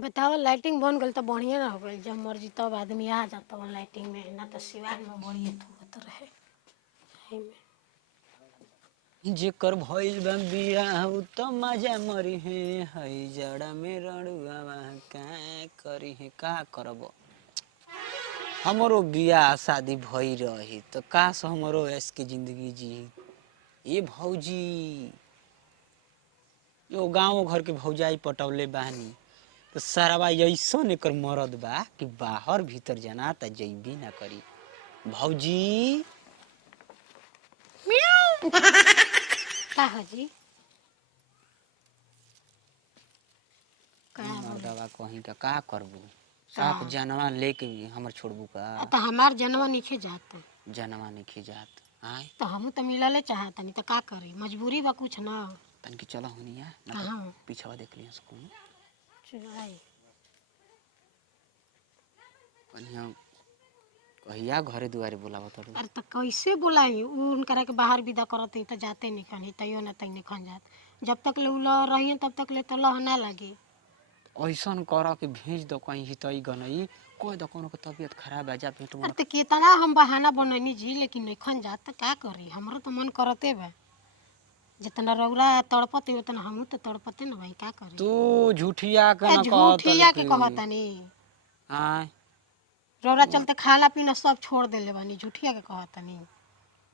बताओ लाइटिंग बन गई तो बढ़िया ना हो गई। जब मर्जी तब आदमी आ जाता है लाइटिंग में, ना तो सिवान में बढ़िया थोड़त रहे है में। जेकर भइल बा बियाह उ त मजा मरी है हई जड़ा में रड़ुआ का करी है का करब। हमरो बियाह शादी भई रही तो काश हमरो ऐस के जिंदगी जी। ये भौजी यो गाँव घर के भौजाई पटौले बानी तो साराबा ऐसन एकर मरद बा कि बाहर भीतर जाना त जइबी ना करी। भौजी का हजी का बोले मर्दवा कहीं का करबू। का साफ जानवा लेके भी हमर छोड़बू का। तो हमार जनवा नीचे जाता जानवा नहीं खिजात आय तो हम तो मिलले चाहता नहीं तो का करी, मजबूरी बा कुछ ना। तनकी चला होनिया ना तो कहाँ पीछवा देख लिया सकूं चुराई कन्या कहिया घरे दुआरे बुलावत तड़ू। अरे तो कैसे बुलाई उनकरा के बाहर विदा करते तो जाते नहीं खन तैयो ना तैने खन जात। जब तक ले उ लह रही तब तक ले तो लह ना लगे। ऐसन कर के भेज दो कहीं हितई गनई कोई दो कोनो के तबीयत खराब है जा पेट अरे मन। तो कितना हम बहाना बनैनी जी, लेकिन नहीं खन जात तो का करी। हमरो तो मन करते बा, जितना रौरा तड़पते उतना हमहू तो तड़पते ना भाई, का करी। तू झूठिया के ए न कहतल झूठिया के के कहतनी, आय रौरा चलते खाना पीना सब छोड़ देले बानी, झूठिया के कहतनी।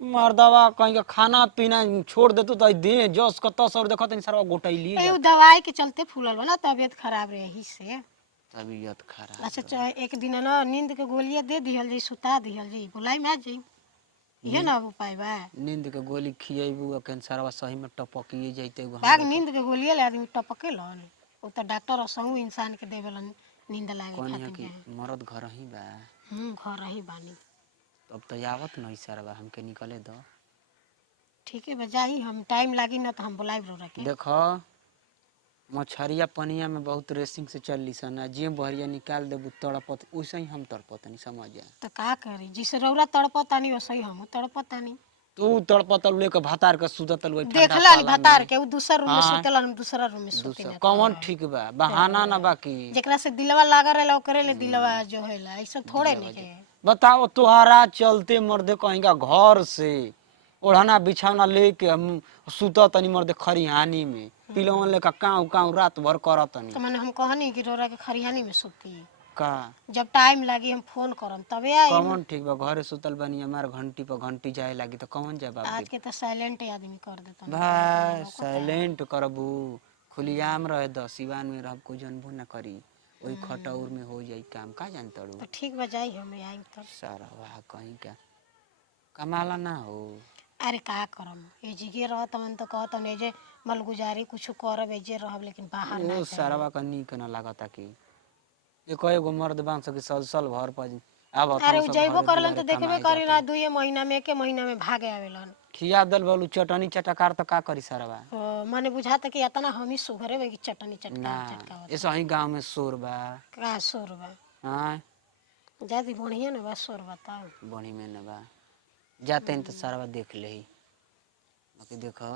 मर्दवा कहीं का खाना पीना छोड़ देतू तो दे जस क तस और देखत नहीं सरवा गोटैलिए ए उ जाता। दवाई के चलते फूलल बा ना, तबीयत खराब रही से। तबीयत खराब अच्छा एक दिन ना नींद के गोलियां दे दिहल जी, सुता दिहल जी, बुलाई में आ जी। ये ना उपाय बा। नींद के गोली खियेबू कैंसरवा सही में टपकिए जैते बाग हमरा नींद के गोलियां ले आदमी टपके लन। उ तो डॉक्टर असंग इंसान के देवेलन नींद लागे कौन है खातिर कि के। मरद घर ही बा। घर रही बानी। तब तो आवत नहीं सरवा हमके निकले दो। ठीक है बजाई, हम टाइम लागी ना तो हम बुलाई रोरा के। देखो मछरिया पनिया में बहुत रेसिंग से चल सन जे बहरिया निकाल देबू तड़पत वैसे ही हम तड़पत नहीं समझ जा। तो का करी, जिसे रौरा तड़पतानी वैसे ही हम तड़पतानी। तू तड़पतल लेके भातार के सुततल वही ठंडा देखला नहीं पाला भतार में। के, उ दूसरा रूम में हाँ सुतेला, हम दूसरा रूम में सुती दूसरा ना कौन तो। ठीक बा बहाना ना बाकी। जेकरा से दिलवा लागा रहेला ओकरे ले दिलवा जो हैला, ऐसा थोड़े नहीं के। बताओ तुहारा चलते मर्दे कहीं का घर से ओढ़ना बिछावना लेके हम सुता तनी मर्दे खरिहानी में पिलवन लेका काऊ काऊ रात भर करत तनी तो मैंने हम कहनी कि रोरा के खरिहानी में सुती, का। जब टाइम लागी हम फोन करम तबे आई। कौन ठीक बा घरे सुतल बनी हमार घंटी पर घंटी जाए लागी तो कौन जवाब दे। आज के तो साइलेंट आदमी कर देता ना भाई साइलेंट करबू खुलियाम रहे द सिवान में रह को जनबो ना करी वही खटौर में हो जाई काम का जानतड़ू। तो ठीक बजाई हम आई तब। सारा वाह कहीं का कमाला ना हो। अरे का करम ए जिगे रहत मन तो कहत ने जे मलगुजारी कुछ करब ए जे रहब, लेकिन बाहर ना ओ जाए। सारावा का नीक ना लागता कि ये कई गो मर्द बांस के सल भर पर अब अरे तन उ सब जइबो घरे करलन दुआरे तो देखबे कमाए करी जाता। ना, 2 महीना में 1 महीना में भागे आवेलन। खिया दल बोलू चटनी चटकार तो का करी सारावा। माने बुझाता कि इतना हम ही सुघरे में कि चटनी ना चटका चटकावत ऐसा ही गांव में शोर बा। का सोरबा हाँ जादी बढ़िया ना बा सोर बता। बड़ी में न बा जाते हैं तो सारावा देख ले बाकी देखो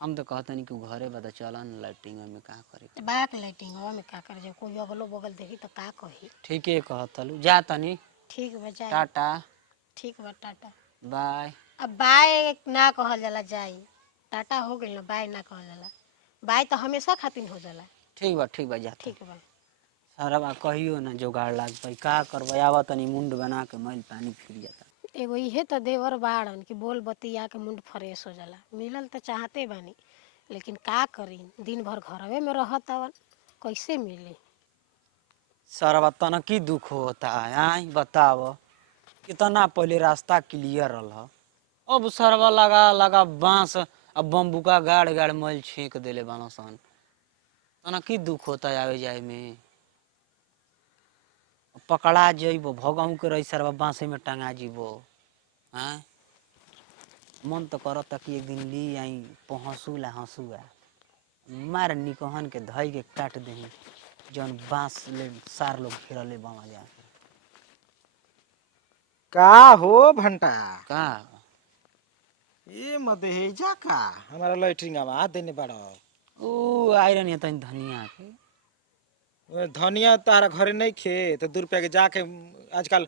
हम तो कहते नहीं कि घरे बता चलन लाइटिंग में का करे। तो बाक लाइटिंग हवा में का कर जे कोई अगलो बगल देखी तो का कही। ठीक है कहतलू जा तनी ठीक बा जाई। टाटा ठीक बा टाटा। बाय। अब बाय ना कहल जाला, जाई टाटा हो गइल ना, बाय ना कहल जाला। बाय तो हमेशा खातिर हो जाला। ठीक बा जाता ठीक बा। सारावा कहियो ना जुगाड़ लाग पाई का करबो आवा तनी मुंड बना के मैल पानी फिर जाता। एगो इहे तो देवर बाड़न कि बोल बतिया के मुंड फ्रेश हो जाला। मिलल तो चाहते बानी, लेकिन का करी दिन भर घरवे में रहत हवन, कैसे मिली। सारावा तनकी दुख होता है आई बताओ कितना पहले रास्ता क्लियर रहा अब सरवा लगा लगा बांस अब बम्बू का गाड़ गाड़ मैल छेक देले बानो सन तनकी दुख होता है आवे जाए में। पकड़ा जइबो भगहू के रही सरवा बांसे में टंगा जीबो। हाँ मन तो करता कि एक दिन ली आई पहसुला हंसुआ मार निकहन के धई के काट दही जौन बांस ले सार लोग घेरले बामा जा का हो भंटा का ये मदेजा का हमारा लैट्रिन आवा देने बड़ा ओ आयरन ये तनी धनिया के धनिया तारा घरे नहीं खे तो 2 रुपया के जाके आजकल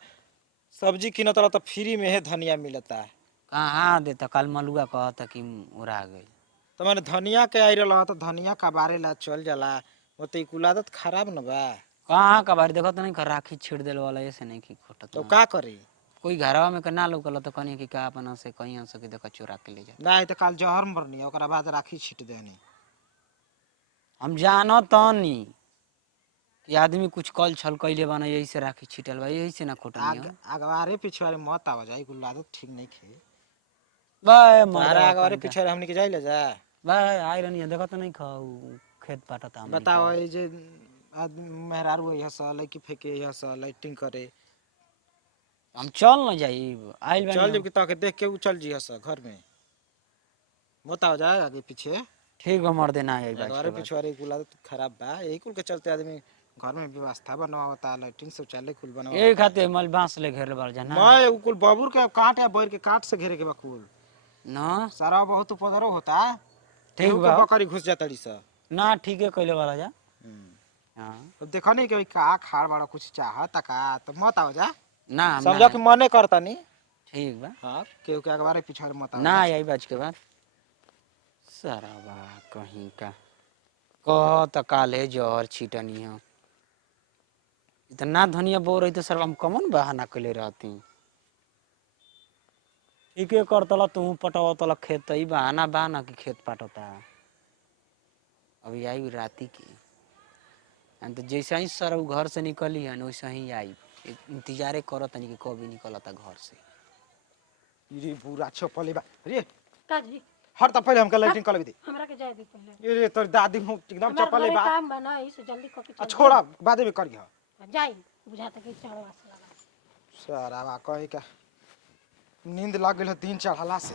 सब्जी किनत रह तो फ्री में है धनिया मिलता है। कहाँ देता कल मलुआ कहता कि उड़ा गई। तो मैंने धनिया के आई रहा तो धनिया का बारे ला चल जाला। वो तो कुल आदत खराब न बा। कहाँ का बारी देखो तो नहीं कर राखी छिड़ देल वाला ऐसे नहीं की खोटत तो ना। का करी कोई घरवा में ना लोकल तो कहीं कि का अपना से कहीं से कि देखो चोरा के ले जा। ना तो काल जहर मरनी ओकरा बाद राखी छिट देनी। हम जानो तनी कि आदमी कुछ कल छल कैले बना यही से राखी छिटल बा यही से ना खोटनी है। आगवारे पिछवारे मत आवा जाए कुल आदत ठीक नहीं खे। बाय तारा मर्दवा आगवारे कहीं का पिछवारे हमनी के जाइले जा। बाय आयरन ये देखो तो नहीं खाऊ खेत पाटता हमनी बताओ के। ये जे आदमी मेहरारू है सा लड़की फेंके है सा लाइटिंग करे। हम चल न जाई आइल बानी चल हम। जब कि ताके देख के उछल जी सा घर में मत आवा जाए आगे पीछे। ठीक बा मर्दे ना आई बात के आगवारे बाद। पिछवारे कुल आदत खराब बा। यही कुल के चलते आदमी घर में व्यवस्था बनवाता लाइटिंग शौचालय कुल यही बनवाता। खातिर मल बांस ले घेरले बार जाना मैं कुल बबूर के काट या बैर के काट से घेरे के बा कुल ना। सारा बहुत उपद्रव होता। ठीक केहू के बा बकरी घुस जाता सा। ना ठीक है कैले वाला जा। हाँ तो देखो नहीं कि का खाड़ बड़ा कुछ चाहता का तो मत आओ जा। ना हम समझो ना कि मने करता नहीं। ठीक बा हाँ केहू के अगवारे पिछाड़े मत आओ ना जा। आई बात के बाद सारा बा कहीं का कह त काले जहर छिटनी हो इतना धनिया बो रही तो सर हम कमन बहाना कैले रहती। ठीक है करतला तू पटाव तला खेत ही बहाना बहाना की खेत पाटता। अभी आई राती की तो जैसे ही सर घर से निकली है वैसे ही आई इंतजारे करत तनी कि कभी निकलता घर से। रे बुरा चपले बा रे का जी हर त पहले हमके लाइटिंग कर दे। हमरा के जाए दी पहले। ये रे तोर दादी मुंह एकदम हमार चपले घरे बा। काम बा ना इसे जल्दी क के चल छोड़ा बादे में कर गया जाई बुझाता कि चढ़वा से लगा। सारा बा कहे का नींद लग गेल 3-4 हला से।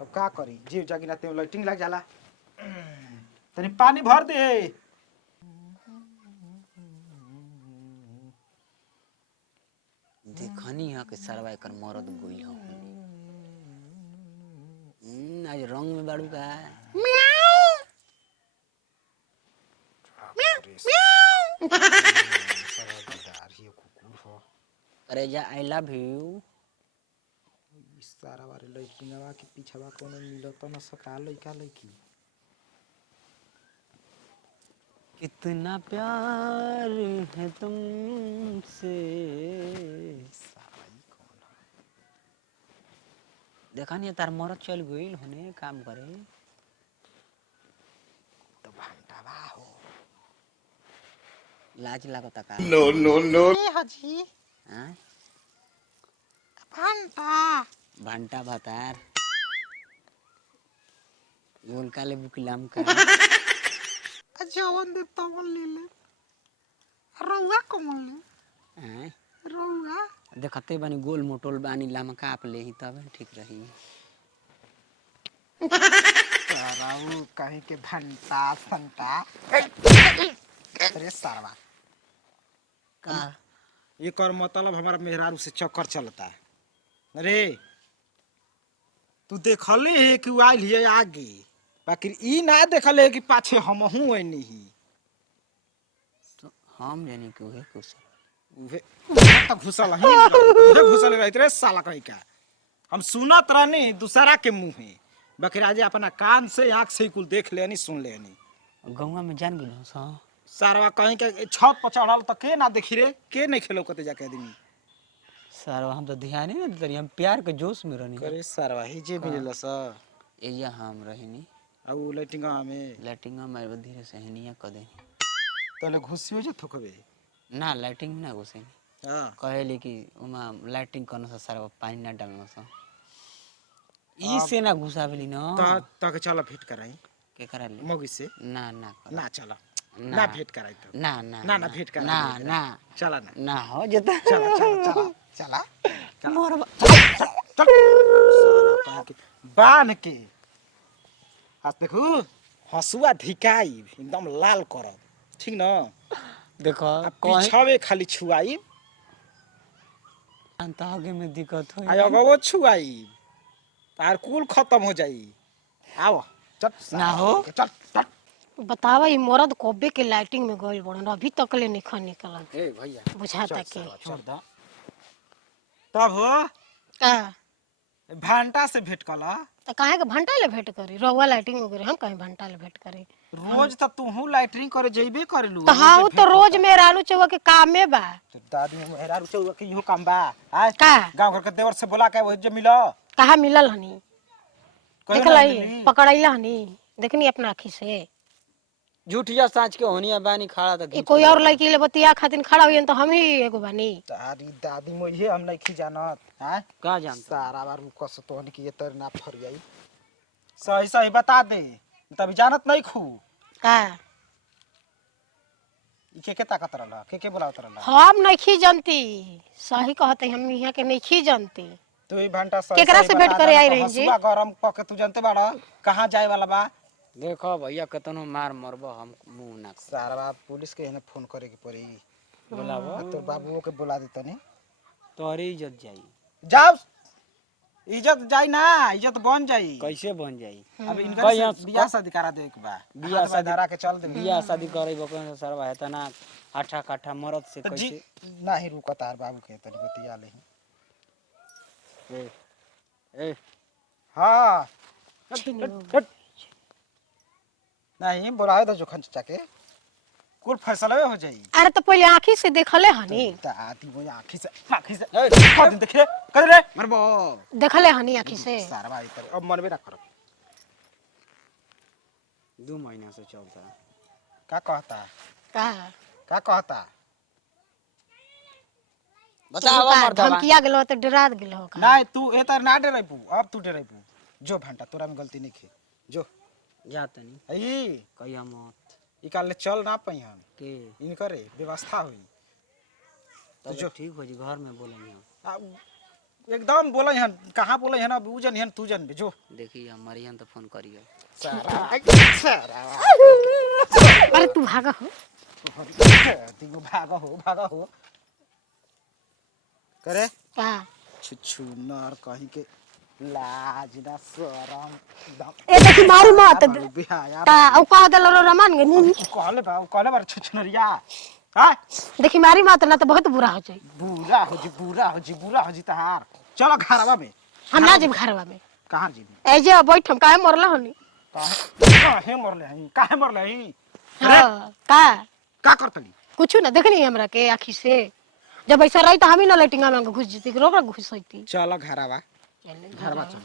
अब का करी जीव जागी ना ते लाइटिंग लग जाला। तनी पानी भर दे। देखनी है कि सरवा एकर मरद गोइल हो आज रंग में बाड़ू का अरे जा आई लव यू सारा बारे लइकिनवा के पीछवा कोनो मिलत न सका लइका लइकी। कितना प्यार है तुमसे देखा नहीं तार मरद चल गई होने काम करे तो भंटावा हो लाज लागता का नो नो नो ए हजी हाँ? भंटा भंटा भतार गोल काले बुकलाम का जवन दे तवन ले ले रउआ कमल ले हाँ? रउआ देखते बानी गोल मोटोल बानी लमका आप ले ही तब ठीक रही। राऊ कहीं के भंटा संता अरे सारवा का ये कर मतलब हमारा मेहरारू से चक्कर चलता है। अरे तू देखले है कि वो आइल है आगे बाकी ई ना देखले है कि पाछे हम हूं ऐनी ही तो हम जानी कि उहे कुछ उहे तो घुसल ही उहे घुसल रहित रे साला कहीं का। हम सुनत रहनी दूसरा के मुंह में बाकी राजे अपना कान से आंख से ही कुल देख लेनी सुन लेनी। गौवा में जान गेल सा सारवा कहीं के छत पर चढ़ल तो के ना देखी रे के नहीं खेलो कते जाके आदमी सर हम तो ध्यान ही नहीं देते हम प्यार के जोश में रहनी करे सारवा ही जे मिलल स एजा हम रहनी और लाइटिंगा में लाइटिंग में धीरे से हनिया क दे तले घुसियो जे थोकबे ना लाइटिंग ना घुसे हां कहले कि उमा लाइटिंग करने से सारा पानी ना डालना सा ई से ना घुसावेली ना तक चल भेंट कराई के करा ले मौगी से ना ना कर ना चल ना भेंट कराई तो ना ना ना ना भेंट ना कराई ना चला ना ना हो जता चला चला चला चला मोर साला के बान के आज देखू हसुआ धिकाई एकदम लाल करब ठीक ना देखो आ कहीं पीछावे खाली छुआई अंत आगे में दिक्कत हो आ अगवो छुआई तार कुल खत्म हो जाई आओ चल ना हो। चल चल बतावा ई मर्द कब्बे के लाइटिंग में गइल बड़न अभी तक ले निखन निकलन ए भैया बुझाता के चल दा तब हो का भांटा से भेंट कला तो काहे के घंटा ले भेंट करी रउआ लाइटिंग में गरे हम कहीं घंटा ले भेंट करी रोज तब तू लाइटरिंग करे जइबे करेलू तो हाँ वो तो रोज मेरा आलू चौवा के कामे बा तो दादी मेहरा रुचौ के इहो काम बा आय का गांव घर के देवर से बोला के वही जे मिलो कहा मिलल हनी कहियो देखल ना हई मिली। पकड़ैला हनी देखनी अपना आँखी से झूठिया साँच के होनिया बानी खड़ा ई त कोई और लड़की ले बतिया खातिर खड़ा हुई तो हम ही एगो बानी तारी दादी मोइहे हम नहीं जानत हैं का जानता सारा बार कस तो हनी कि ये तर ना फरियाई सही सही बता दे तभी जानत नहीं खू का ई के ताकत रहला के बोलावत रहला हम नहीं जानती सही कहते हम यहाँ के नहीं जानती तू ई घंटा सही केकरा सही से बता भेंट करे दे, आई तो रही जी? हसुआ गरम क के तू जानते बाड़ा कहां जाए वाला बा देखो भैया कतनो मार मरबो हम मुंह ना सारा बात पुलिस के हेने फोन करे के पड़ी बोलाबो आ तोर बाबूओ के बुला देतनी तोहरी इज्जत जाई जाओ इज्जत जाई ना इज्जत बन जाई कैसे बन जाई अब इनका कहिया- बियाह शादी करा दे के बा बियाह शादी धरा के चल दे बियाह शादी करे बकन सरवा है तना आठा काठा मरद से तो जी कैसे नाही रुको तार बाबू के तनी बतिया ले ए ए हां छीनी हो। नहीं बुलाए दो जोखन चाचा के कुल फैसला हो जाई अरे तो पहले आँखी से देखले हनी दादी वो आंखी से ए दिन देखे कर रे मरबो देखले हनी आँखी से सारा भाई तर अब मरबे ना करो 2 महीना से चलता का कहता का का कहता बताओ मर्दवा धमकिया गेलो तो डरा गेलो का नहीं तू ए तर ना डरेबू अब तू डरेबू जो भंटा तोरा में गलती नहीं खे जो जातनी ई कहिया मत ई काल ले चल ना पई हम के इनकरे व्यवस्था हुई तब जो- ठीक हो जी घर में बोलेंगे हम आ, एकदम बोले हन कहाँ बोले हन अब उ जन हन तू जन भी जो देखिए मरियन तो फोन करियो सारा अरे तू भागा हो तीनों भागा हो करे का छुछु नर कहीं के लाज ना शरम दम ए देखी मारू मत बिहाया का औ कह देलो रो रमान गे नी कहले बार छुछनरिया हां देखी मारी मत ना तो बहुत बुरा हो जाई बुरा हो जी तहार चलो घरवा में हम ना जेब घरवा में कहां जी ए जे बैठम काहे मरला हनी काहे मरले हई हां का करतली कुछ ना देखनी हमरा के आँखी से जब ऐसा रही तो हम ही ना लाइटिंग में घुस जीती रोकड़ा घुस होती चलो घरवा चलो